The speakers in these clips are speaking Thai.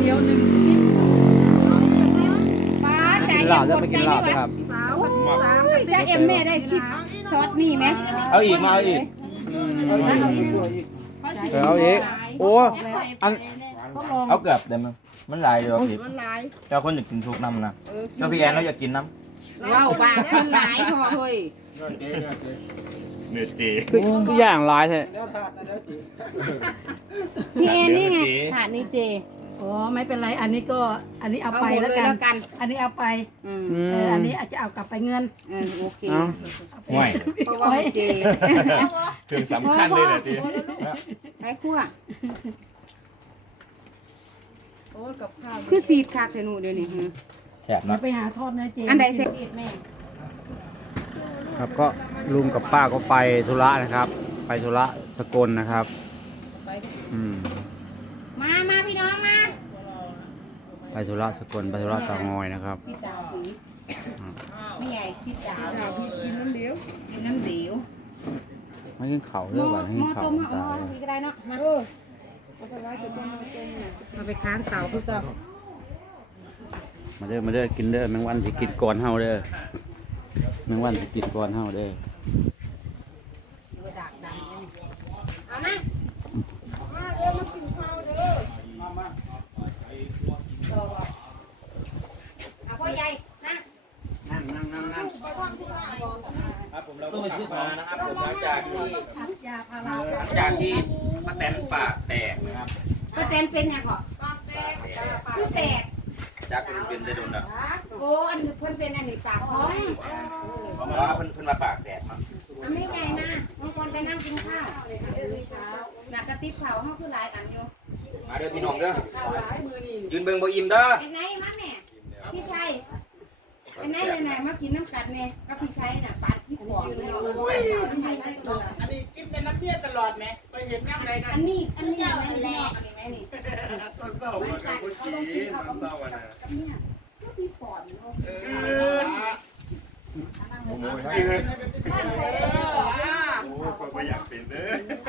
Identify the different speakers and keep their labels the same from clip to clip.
Speaker 1: ดียวหนึ่งชิ้น
Speaker 2: ป้าใจ
Speaker 3: กิน
Speaker 2: เอ็
Speaker 3: ลาบ
Speaker 2: ม
Speaker 3: จะ
Speaker 2: หม
Speaker 3: ไป
Speaker 2: ด
Speaker 3: กิ
Speaker 2: ใจ
Speaker 3: นลา
Speaker 2: ไม่
Speaker 3: บ
Speaker 2: ไหว
Speaker 3: ครับ
Speaker 2: จ้าเอ็มแม่ได้คลิปซอสนี่ไหม
Speaker 3: เอาอีกมาเอาอีกเอาอีกโอ้อันเอาเกือบเดี๋ยวมันหลายอยู่พี่เจ้าคนอยากกินทุกน้ำนะเจ้าพี่แอนเราอยากกินน้ำ
Speaker 2: ว้าวบ้าคนหลายพอเฮ้ย
Speaker 4: เนื้อเจ
Speaker 3: คืออย่างหลายใช่
Speaker 2: พี่แอนนี่ไงถาดนี้เจ
Speaker 1: อ๋อไม่เป็นไรอันนี้ก็อันนี้เอาไปแล้วกัน อันนี้เอาไปอันนี้อาจจะเอากลับไปเงิน
Speaker 2: โอเค
Speaker 4: ห่วย
Speaker 2: เพราะว่าเจ
Speaker 4: ถึงสำคัญเลยแหละที
Speaker 2: ไอ้ขั้วคือสีดคักเทนูเดี๋ยวนี้
Speaker 3: แซ่บ
Speaker 1: เดี๋ย
Speaker 3: นะ
Speaker 1: วไปหาทอดเนื้อเจ
Speaker 2: อันใดเสร็จ
Speaker 1: แม่
Speaker 3: ครับก็ลุงกับป้าก็ไปธุระนะครับ ไปธุระสกลนะครับ
Speaker 2: มาพี่น้องมา
Speaker 3: ไปธุระสกลไปธุระเตางอยนะครับ
Speaker 2: พี่ดาวถือไม่ใหญ่พี่ดาวกินน้ำเหลวกินน้ำเหลว
Speaker 3: ไม่กินเข่าเรื่องก่อนให้
Speaker 2: ห
Speaker 3: กิ
Speaker 2: ม้อน
Speaker 3: เข่า
Speaker 2: ต้ม
Speaker 3: ตาย
Speaker 2: พี่ก็ได้เนาะมาเอาไปค้างเตาคือก็
Speaker 3: มาเด้อกินเด้อแมงวันสิกินก่อนเฮาเด้อแมงวันสิกินก่อนเฮาเด้อ
Speaker 2: เอานะเอาพ่อใหญ่นะ
Speaker 3: ครับผมเราก็มาซื้อมานะครับผมหลังจากที่
Speaker 1: ยาพารา
Speaker 3: ป้าแตนปากแตกนะครับ
Speaker 2: ก็เต้นเป็นไงก่อนคือแตก
Speaker 3: จากคนเป็นได้โดนแล้ว
Speaker 2: โอ้อันเพิ่นเป็นอันนี้ปากท้อง
Speaker 3: เพราะว่าเพิ่นมาปากแตกครับ
Speaker 2: อันไม่ไงนะบางคนไปนั่งกินข้าวหนักกระติบเผาห้องคือหลายอันอยู่
Speaker 3: มาเด้อพี่น้องเด้อยืนเบิ่งบ่อิ่มเด้อ
Speaker 2: ไอ้ไหนมาแม่พี่ชัยไอ้ไหนไหนมากินน้ำกัดเนี่ยกับพี่ชัยน่ะปัดที่หัวเลย
Speaker 5: อันนี้กินเป็นนักเรียนตลอดไหมไปเห็นยังไงกัน
Speaker 2: อันนี้แหลกเห็นไหมนี่
Speaker 4: ตอนเศร้าวันกับคนจีนตอนเศร้าวันนะ
Speaker 2: กับเนี่ยก็มีปอดเนาะ
Speaker 4: โอ้ยคนไม่อยากเป็นเด้อ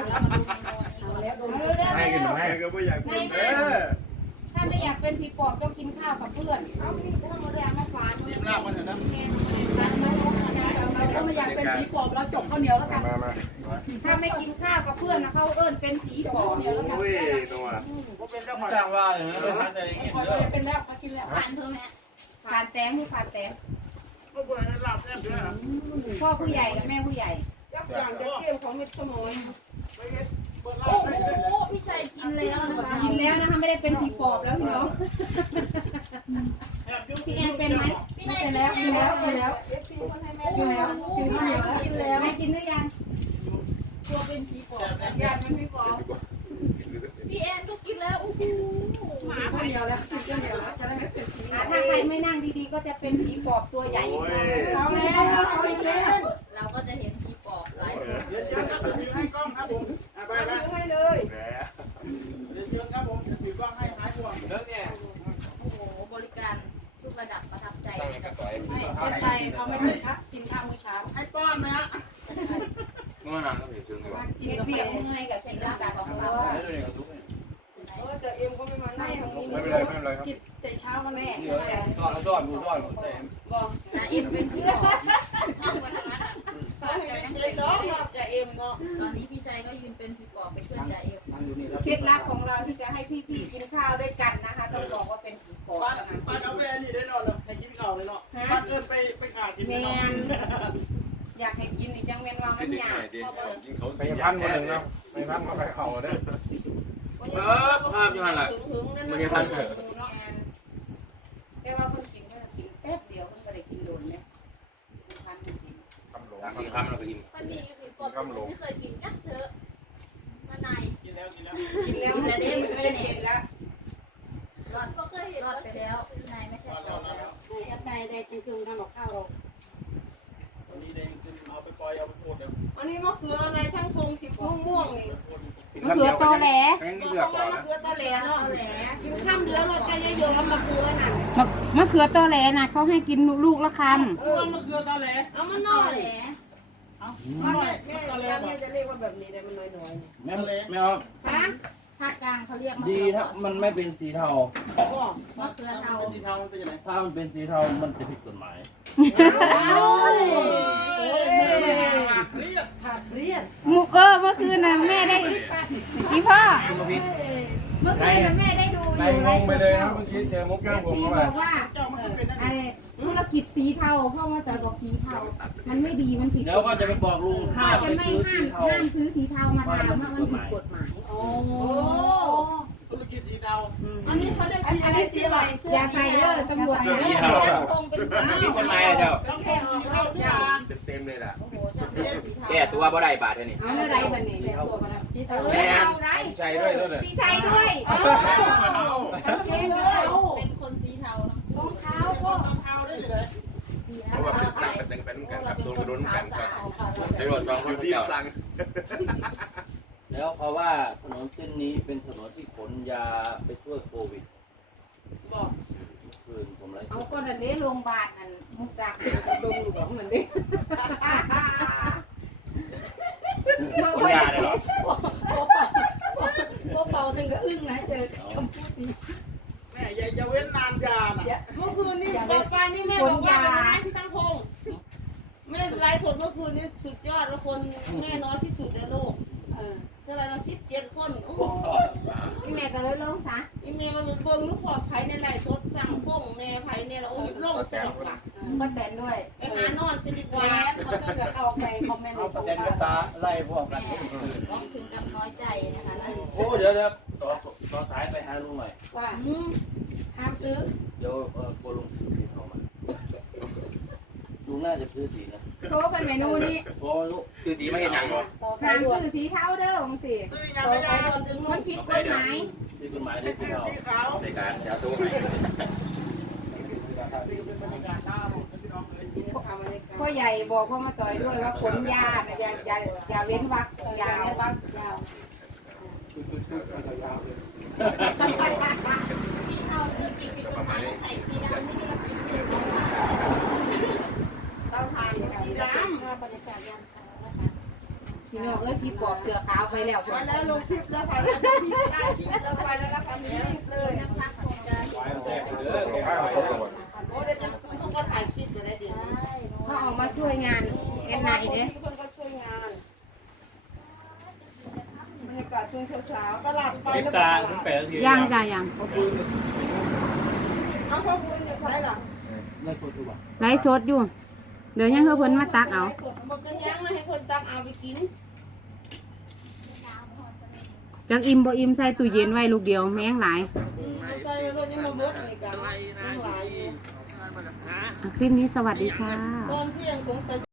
Speaker 4: ให้กันหน่อยให้ก็ไม่อยากเป็นเด้อ
Speaker 2: ถ้าไม่อยากเป็นผีปอบต้องกินข้าวกับเพื่อนเอาพี่ถ้ามาแรงมาฝาน
Speaker 5: ทีมลาบมันนะ
Speaker 1: ถ้าไม่อยากเป็นผีปอบเราจบข้าวเหนียวแล้วกัน
Speaker 4: มา
Speaker 2: ถ้าไม่กินข้าวกับเพื่อนนะเขาเอิ้นเป็นผีปอบเนี่ยแล้วกัน
Speaker 4: โอ้ยตัว
Speaker 5: ผมเป็นเจ้าของ
Speaker 3: จ้างว่าเลยนะเป็นใจกิน
Speaker 1: พอ
Speaker 3: เด้อ
Speaker 1: จะเป็นแล้วมากินแล้ว
Speaker 2: ผ่านเธอแม่ผ่านแต้มคือผ่านแต้ม
Speaker 5: ก็เปิดให้ลาบแซ่บด้วย
Speaker 2: พ่อผู้ใหญ่กับแม่ผู้ใหญ่
Speaker 5: ยักษ์อย่างจะเกี่ยวของเม็ดขโมยไปเฮ็ดเปิดลา
Speaker 2: โอ้
Speaker 5: บให้
Speaker 2: โหพี่ชัยกินแล้วนะคะกินแล้วนะคะไม่ได้เป็นผีปอบแล้วพี่น้อง
Speaker 5: แอบยุ่ง
Speaker 2: พี่แอนเป็นไหม
Speaker 1: กินแล้วกินแล้วกินแล้วกินแล้วกินข้าวเหนียวแล้วกินแล้ว
Speaker 2: แม่กินหรือยัง
Speaker 5: อยากเป็นพี่ปอบ
Speaker 2: พี่แอนก็กินแล้วอู้หู
Speaker 1: หมาข้าวเหนียวแล้วกินข้าวเหนียวแล้วจะได้ไม่เป็นผี
Speaker 2: ถ้าใครไม่นั่งดีๆก็จะเป็นผีปอบตัวใหญ่อีกนะ
Speaker 1: เอาแล้วเอาอีกแล้ว
Speaker 2: เราก็จะเห็นผีปอบหลาย
Speaker 5: เดี๋ยวครับถือให้กล้องครับผมไปให้เลย
Speaker 4: แหม
Speaker 5: เดี๋ยวเชิญครับผมถือกล้องให้หายห่วง
Speaker 4: เลิกเนี่ย
Speaker 2: โอ้โหบริการทุกระดับประทับใจ
Speaker 4: ตั้งกระต่อย
Speaker 1: ไม่เป็นใจเขาไม่เคยกินข้าวมื้อเช้า
Speaker 5: ให้ป้อนไหมฮะ
Speaker 3: เมื่อนานก็ถึงถึง
Speaker 2: กินกาแฟเมื่อยกับกินน้ำตาของเรา
Speaker 5: แต่เอ็มก็ไม่มานั่งตรงนี้
Speaker 4: ไม่เป็นไรไม่เป็นไรครับ
Speaker 1: กินแต่เช้าวันแม่
Speaker 3: ซ่อนดูซ่อน
Speaker 2: บอกนะเอ็มเป็นผีปอบนั่งบนนั้นอ่ะ
Speaker 5: เลยน้องจะเอ็มเนาะ
Speaker 2: ตอนนี้พี่ชัยก็ยืนเป็นผีปอบเป็นเพื่อนจ่าเอ็มเคล็ดลับของเราที่จะให้พี่ๆกินข้าวด้วยกันนะคะต้องบอกว่าเป็นผีปอบ
Speaker 5: ป้า
Speaker 2: นะคะ
Speaker 5: ป้าเอาแม่นี่ได้นอนเลยให้กินข้าวเลยเนาะป้าเกินไปขาดกิน
Speaker 2: แม
Speaker 5: ไม่นอน
Speaker 2: อยากให้กินอีกจังแมนว่ามันยาก
Speaker 4: ยิงเขาไปพันคนหนึ่งนะไปพันมาไปเข่าเด้อ
Speaker 3: ภาพอยู่หันหลังมันจะทันเถอะ
Speaker 2: แต่ว่าคนกินก็กินแป๊บเดียวคนก็ได้กินโดนเนี่ยทานกิน
Speaker 4: คำหลง
Speaker 3: ทางที่คำเราไปกิน
Speaker 6: พอดีผีปอบไม่เคยกินจักเถอะมาใน
Speaker 5: กินแล้ว
Speaker 2: กินแล้วแต่เด้มันไม่เห็นแล้ว
Speaker 6: รอดก็เคยเห็นรอดไปแล้วนายไม่ใช่ปอบแล้ว
Speaker 1: ยัดในในจริงๆทำกับข้าวเรา
Speaker 5: วันนี้เด้งเอาไปปล่อยเอาไปโคตรเลย
Speaker 6: อันนี้มะเขืออะไรช่างพงสีม่วงนี่
Speaker 2: มะเขือตอแหล
Speaker 3: ยังมีเลือกก่อนนะ
Speaker 6: มะเขือตะแหลเนาะแหลกินข้ามเดือรถใจเยอะๆมะเขือน่ะ
Speaker 2: มะเขือตอแหลนะเขาให้กินลูกละค
Speaker 5: มะเขือตาแหล
Speaker 6: เอามันนอน
Speaker 2: ำ
Speaker 5: เอาแม่ตาแหลจะเรียกว่าแบบนี้ได้มันน้อย
Speaker 3: ไม่ไม่เอา
Speaker 2: ฮะภาคกลางเขาเรียก
Speaker 7: ดีถ้ามันไม่เป็นสีเทา
Speaker 2: มะเขือเทา
Speaker 5: เป็นสีเทามันเป็นยังไง
Speaker 7: ถ้ามันเป็นสีเทามันจะผิดกฎหมาย
Speaker 1: ขาดเครียด
Speaker 2: เมื่อคืนน่ะแม่ได้อีพ่อ
Speaker 7: คุณพิษ
Speaker 2: เมื่อคืนน่ะแม่ได้ดูอ
Speaker 4: ใน
Speaker 2: ยู่
Speaker 4: งงไปเลยนะเมื่อกี้เจอมุกย่างผม
Speaker 2: พี่
Speaker 4: เข้า
Speaker 2: บ
Speaker 4: ไป
Speaker 2: อกว่า
Speaker 5: เจ้ามันก็เป็นนั่น
Speaker 2: ไอ้ธุรกิจสีเทาพ่อมาจอยบอกสีเทา มันไม่ดีมันผิด
Speaker 7: เดี๋ยวก็จะไปบอกลุง
Speaker 2: พ่อ
Speaker 7: ห้าม
Speaker 2: จะ
Speaker 7: ไป
Speaker 2: ไม่
Speaker 7: ซื้อ
Speaker 2: ห้า
Speaker 7: สี
Speaker 2: ม
Speaker 7: เทา
Speaker 2: ซื้อสีเทามาทำว่ามันผิดกฎหมาย
Speaker 1: โอ้
Speaker 5: ธุรกิจสีเทา
Speaker 6: อันนี้เขาเรียกสีอะไรสีอะไรเสื้อ
Speaker 2: อย่าใส่เด้อตำรวจ
Speaker 3: เสื้อ
Speaker 2: นะ
Speaker 3: สีเทา
Speaker 6: คงเป็น
Speaker 3: มีคนมาเจ้า
Speaker 6: ต้องแค่ออกรอบยา
Speaker 4: เต็มเลยล่ะ
Speaker 6: โอ้โหช่างเป็นสีเทา
Speaker 3: แก้ตัวบ่ได้บาทเท่านี้
Speaker 2: เอาอะไรบันนี้
Speaker 1: ตัวมันสี
Speaker 6: เอ
Speaker 1: เทา
Speaker 6: อเอาได้
Speaker 4: ใจด้วยด้วยเลย
Speaker 2: พี่ชัยด้วย
Speaker 6: เป็นคนสีเทาเนาะ
Speaker 1: รองเท้า
Speaker 5: พวกเทาได้เลย
Speaker 4: เพราะว่าเป็นสั่งเป็นสั่งเป็นกันครับโดนรุนกันครับ
Speaker 3: ตำรวจสองคน
Speaker 4: ที่
Speaker 3: เจ้า
Speaker 4: สั่ง
Speaker 7: แล้วเขาว่าถนนเส้นนี้เป็นถนนที่ขนยาไปช่วยโควิด
Speaker 2: บอก
Speaker 7: คืนผมไลฟ์ส
Speaker 2: เอา
Speaker 7: ด
Speaker 2: ก้อนอันนี้โรงพยาบาลนั่นมุกดาหารดงหลวงเหมือนเดิม
Speaker 3: คนยาเลยเหรอ
Speaker 1: พวกเป่าถึงก็อึ้งนะเจอคำพูดนี้
Speaker 5: แม่อย่าเว้นนานยาน่ะ
Speaker 6: เมื่อคืนนี้ตอนไปนี่แม่บอกว่าเป็นไงพี่ตั้งพงษ์แม่ไลฟ์สดเมื่อคืนนี้สุดยอดแล้วคนแม่น้อยที่สุดในโลกเท่าไรเรา17 คนโอ้โห
Speaker 2: พี่แม่ก็เลยลงซะ
Speaker 6: อีเมลมันเป็นเบิ้งลูกพอดไผ่ในไลฟ์สดสั่งพงแม่ไผ่เนี่ยเราโอ้ยลงสนุกว่ะ
Speaker 2: ก็แตนด้วย
Speaker 6: ไปหานอนชนิดว่า
Speaker 1: เขาจะเดือดเข้าไปคอมเมนต์ใน
Speaker 7: เอา
Speaker 1: ช่
Speaker 7: ป
Speaker 1: อ
Speaker 7: ระ
Speaker 1: ง
Speaker 7: เด็นกระตาไล่พวกกัน
Speaker 6: ร้องถึงกับน้อยใจนะคะนะ
Speaker 7: โอ้เดี๋ยวต่อสายไปหาลุงหน่อย
Speaker 1: ว่าห้ามซื้อ
Speaker 7: เดี๋ยวกลัวลุงซื้อสีเทามาลุงน่าจะซื้อสีนะ
Speaker 2: โทรไปเมนูนี้
Speaker 7: โอ้ลูก
Speaker 3: ชื่อสีไม่เห็นหยังบ่
Speaker 1: ต่อ
Speaker 2: สา
Speaker 1: สาย
Speaker 2: ม
Speaker 1: ด่วน
Speaker 2: สื่อสีเทาเด้อของสิ
Speaker 5: ซื้อยัง
Speaker 1: ต่อ
Speaker 5: ไม่
Speaker 1: สา
Speaker 5: ได้
Speaker 1: ยด่วนถึง
Speaker 2: มันผิดกฎหมาย
Speaker 7: ที่กฎหมายได้
Speaker 5: เป็น
Speaker 7: สีเทา
Speaker 5: สีขาว
Speaker 3: ในการจะตัวให้
Speaker 2: พ่อใหญ่บอกพ่อมาต่อยด้วยว่าขนยาน่ะอย่าเว้นวรรคยาว
Speaker 1: บ้างยาว
Speaker 6: สีเทาธุรกิจผิดกฎหมายใส่สีดำนี่ธุรกิจผิดกฎหมายเต้าทานสีดำ
Speaker 1: บรรยากาศยามเช้านะคะ
Speaker 2: พี่น้องเอ้ยพี่ปอบเสือขาวไปแล้ว
Speaker 6: มาแล้วลงคลิปแล้วค่ะลงคลิปได้คลิปแล้วไปแล้วนะคะมีคลิปเลยนะคะของใจ โอ้เดี๋ยวจะซื้อพวกก็ถ่ายคลิปจะได้เดี๋ยวนี้
Speaker 2: เขาออกมาช่วยงานแอนนาอีกเด้
Speaker 5: คนก็ช่วยงานบรรยากาศช่วงเช้าๆตลาดไฟ
Speaker 3: ติด
Speaker 5: แล้ว
Speaker 3: ตาถึง8 นาที
Speaker 2: ยังจ้ะยัง
Speaker 5: เอาพ่อฟื้นจะใช้หรอ
Speaker 7: ไล่ตัวดูบ่
Speaker 2: ไลฟ์สดอยู่ เดี๋ยวยังเขาเพิ่นมาตักเอา
Speaker 6: บอกเป็นยังนะให้คนตักเอาไปกิน
Speaker 2: จังอิ่มบ่อิ่มใส่ตู้เย็นไว้ลูกเดียวแม่งหลาย
Speaker 6: ใส่รถยังมาเบิดอะไรกันทั้งหลาย
Speaker 2: คลิปนี้สวัสดีค่ะ
Speaker 6: ตอนเที่ยงสงสัย